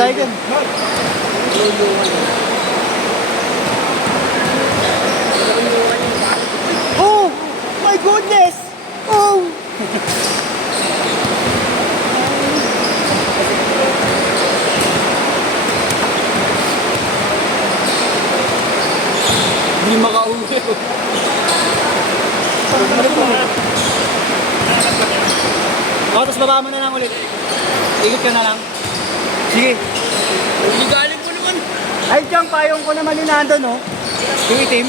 tayo dyan. Oh! My goodness! Oh! Hindi makauwi. Oh, tapos baba mo na lang ulit. Ikot ka na lang. Sige. Hindi galing ko naman. Ay, dyan, payong ko naman yung nandun, no? Yung itim.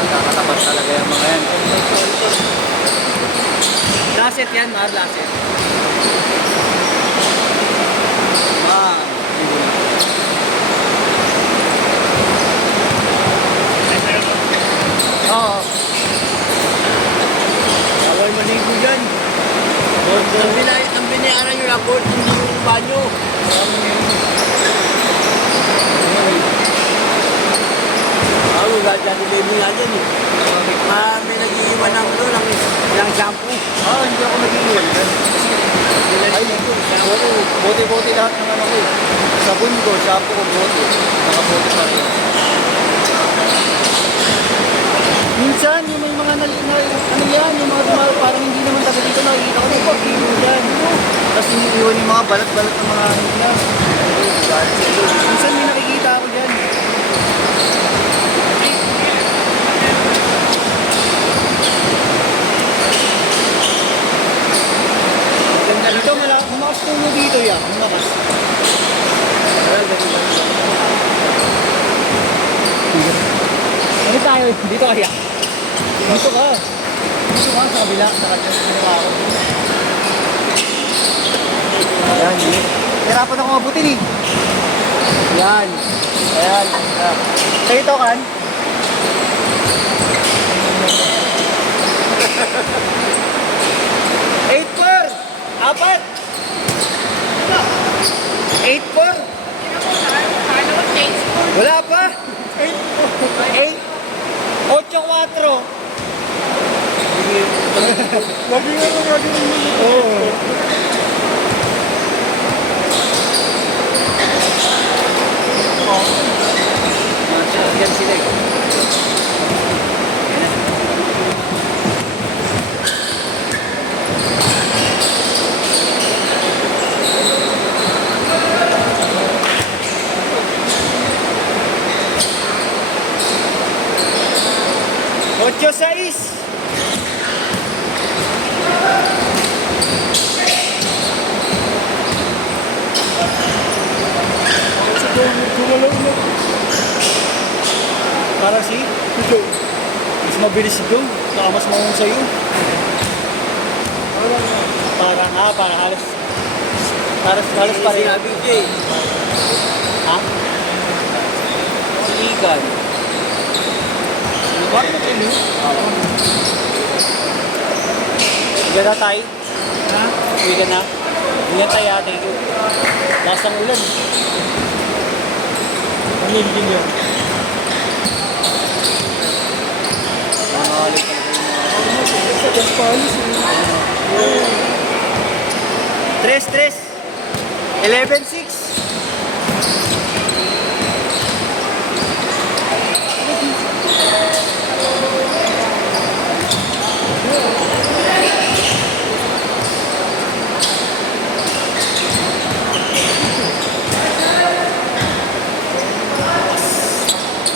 Nakakatapat talaga yung mga yan. Laset yan, Mar, laset. Oo. Bawal maligo dyan. Ang binayaran nyo lang, hindi yung banyo. Dati baby nga dyan eh. May nag-iiwan ng shampoo. Hindi ako nag-iiwan. Ay, bote-bote lahat ng ano ko eh. Sabon ko, shampoo ko, bote. Nakabote pa rin. Minsan, yung may mga ano yan, yung mga parang hindi naman taga dito nakikita ko na ipag-iiwan dyan. Tapos iniiwan yung mga balat-balat ng mga ano nila. Minsan may nakikita ako dyan. Dito malakas tulo dito yan, malakas. Ano tayo? Dito kaya? Dito ka. Dito ka sa kabila, sa kanya, sa ginawa ko. Ayan, yun. Hirapan ako mabutin eh. Yan. Ayan. Sa ito kan? Apat! 8-4! Wala pa! 8! 8-4! Lagi nga lang lagi ng mga. Oo. Yan sila eh. 8-6. Parang si Joe. Mas mabilis si Joe. Saka mas mahong sa'yo. Parang halos pa rin. Ha? Si Igan. Bakit na kayo? Higa na tayo. Ha? Higa na. Higa tayo ate. Last ang ulan. Ang hindi nyo. Nangalit ka na kayo. 3-3. 11-6.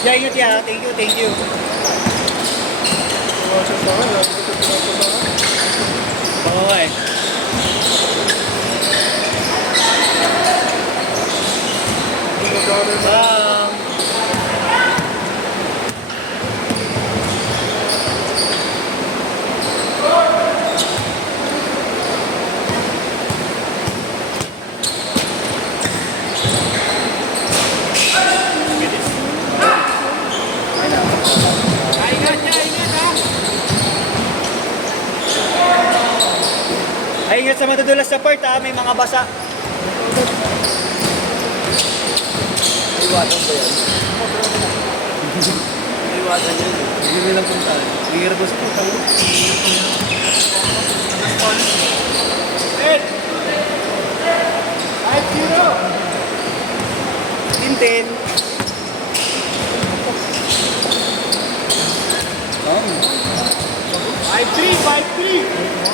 Yeah, ingat ya. Thank you. Okay. Ay, ingat sa matudulas sa part ha, may mga basa. Iwasan ba yan? Iwasan yun. Hindi nilang puntahan. Hirabos po tayo. Tintin. Oh. 5-3, 5-3.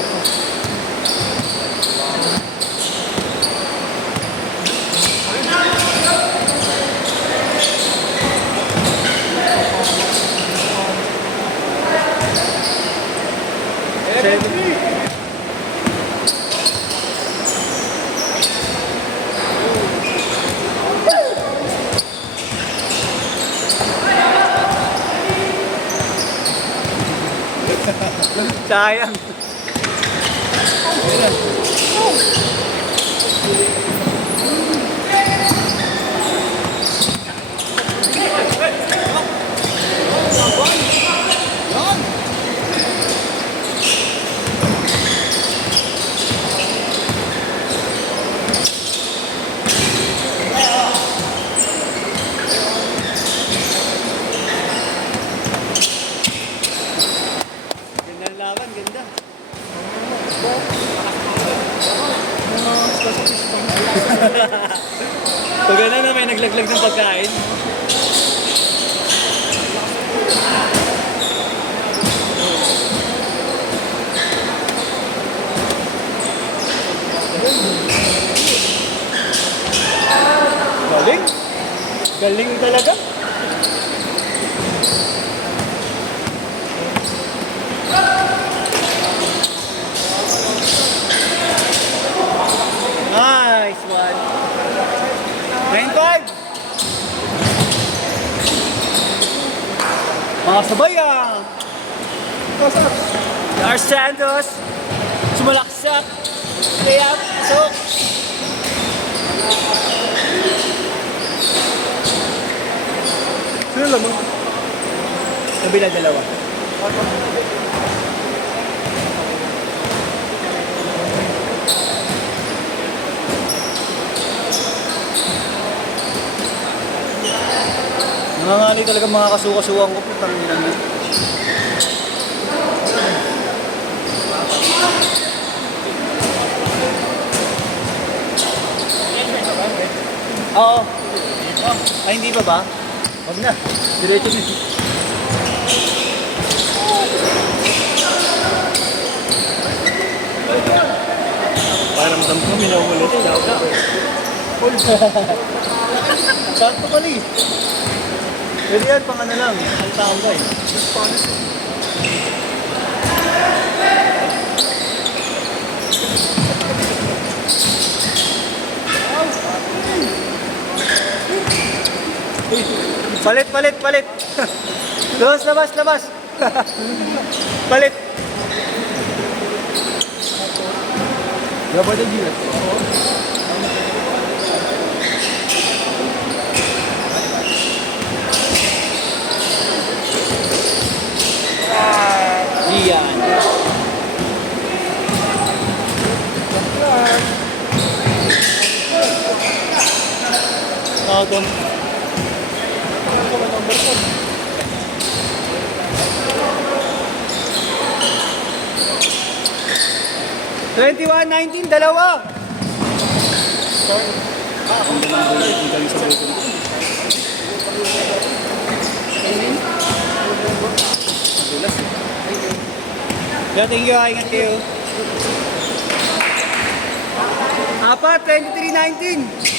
Sayang. Ganda ang laban, ganda. Pag ano na may naglaglag ng pagkain. Galing. Galing talaga. Nice one. 9-5. Mga sabayan. Lars Santos. Sumalaksak. Layup. So. Sino lamang? Kabila dalawa. Nangangali talaga mga kasuka-suwang ko. Putang ina niya. Oo. Ay, hindi pa ba? Huwag na. Diretso na. Parang dam ko, minumulit. Sakto pala eh. Pwede yan, pang ano lang. Ang tambay. Palit, palit, palit. Labas, labas, labas. Palit. Dapat na dito. Iyan. Tawag 21-19, dalawa. Thank you, ingat kayo. Apat, 23-19.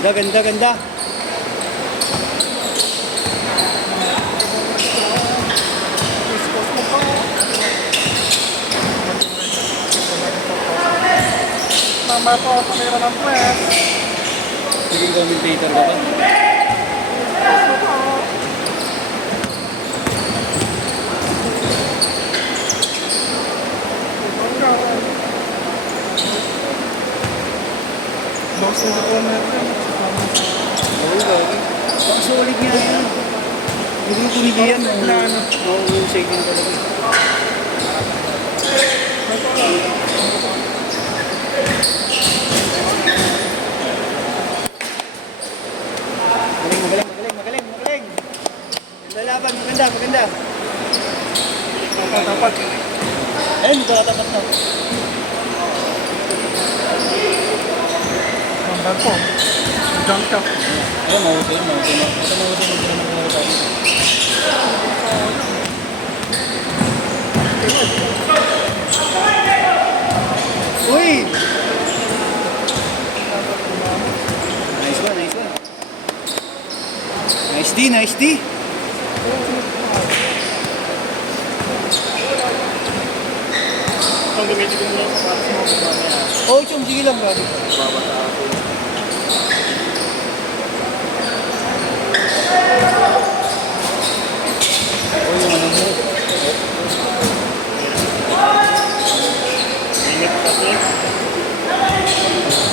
Ganda, ganda, ganda. Tama po, tumira ng press. Naging commentator ka ba? Lost na po natin. Oo, gagi. Ang solid nga yan. Hindi ko hindi yan. Mahusay din talaga. Magaling. Ganda laban, maganda. Tapat. Ayun, tapat na. Hanggang po. Jump ka. Ayun, mahusay. Uy! Nice one. Nice D. Kung gamitin ko nila sa para sa mga mamaya. Oo, Chong, sige lang, gagi. Oo, yung ano mo. Ingat kasi.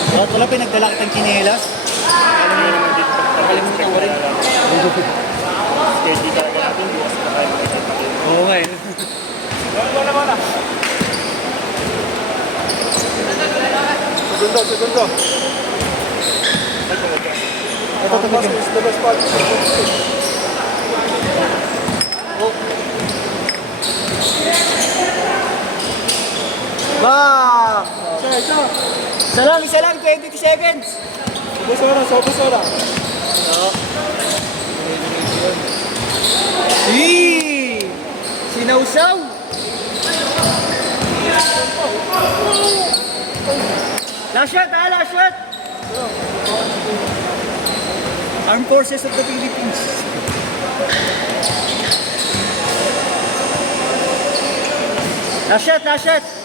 Bakit wala pinagdala kitang chinelas? Alam nyo naman dito. Nakalimutan ko rin. Schedule talaga natin. Bukas na tayo makikita rin. Oo nga eh. Wala. Segundo. Ay, talaga. Ito, tabi ka. Is the best part. Oh. Bam! Isa lang, 22 seconds. Sobos ora. Sinausaw! Last shot! Armed Forces of the Philippines. Last shot!